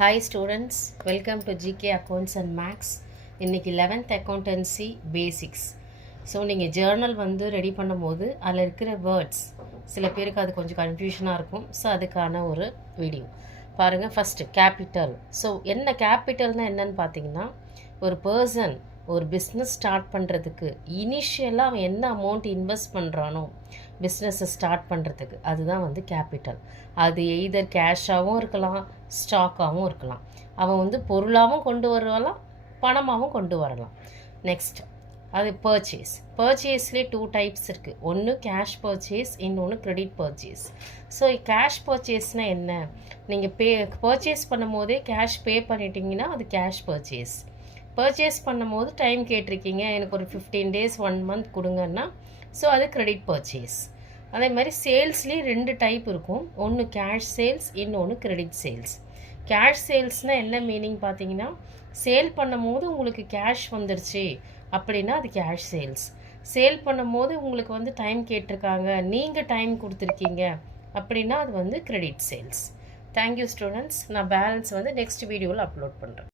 Hi students, welcome to GK Accounts and Max. இன்னைக்கு 11th Accountancy Basics. So நீங்கள் Journal ready பண்ணும் போது அதில் இருக்கிற வேர்ட்ஸ் சில பேருக்கு அது கொஞ்சம் கன்ஃபியூஷனாக இருக்கும். ஸோ அதுக்கான ஒரு வீடியோ பாருங்கள். First capital. ஸோ என்ன கேபிட்டல்னால் என்னன்னு பார்த்தீங்கன்னா, ஒரு பர்சன் ஒரு பிஸ்னஸ் ஸ்டார்ட் பண்ணுறதுக்கு இனிஷியலாக அவன் என்ன அமௌண்ட் இன்வெஸ்ட் பண்ணுறானோ பிஸ்னஸை ஸ்டார்ட் பண்ணுறதுக்கு அதுதான் கேபிட்டல். அது எய்தர் கேஷாகவும் இருக்கலாம், ஸ்டாக்காகவும் இருக்கலாம். அவன் பொருளாகவும் கொண்டு வரலாம், பணமாகவும் கொண்டு வரலாம். நெக்ஸ்ட் அது பர்ச்சேஸ். பர்ச்சேஸ்லேயே 2 டைப்ஸ் இருக்குது. ஒன்று கேஷ் பர்ச்சேஸ், இன்னொன்று கிரெடிட் பர்ச்சேஸ். ஸோ கேஷ் பர்ச்சேஸ்னால் என்ன? நீங்கள் பர்ச்சேஸ் பண்ணும் போதே கேஷ் பே பண்ணிட்டீங்கன்னா அது கேஷ் பர்ச்சேஸ். பர்ச்சேஸ் பண்ணும் போது டைம் கேட்டிருக்கீங்க, எனக்கு ஒரு 15 days 1 month கொடுங்கன்னா, ஸோ அது கிரெடிட் பர்ச்சேஸ். அதே மாதிரி சேல்ஸ்லேயே 2 டைப் இருக்கும். ஒன்று கேஷ் சேல்ஸ், இன்னொன்று கிரெடிட் சேல்ஸ். கேஷ் சேல்ஸ்னால் என்ன மீனிங் பார்த்தீங்கன்னா, சேல் பண்ணும் போது உங்களுக்கு கேஷ் வந்துருச்சு அப்படின்னா அது கேஷ் சேல்ஸ். சேல் பண்ணும் போது உங்களுக்கு டைம் கேட்டிருக்காங்க, நீங்கள் டைம் கொடுத்துருக்கீங்க அப்படின்னா அது கிரெடிட் சேல்ஸ். Thank you students. நான் பேலன்ஸ் நெக்ஸ்ட் வீடியோவில் அப்லோட் பண்ணுறேன்.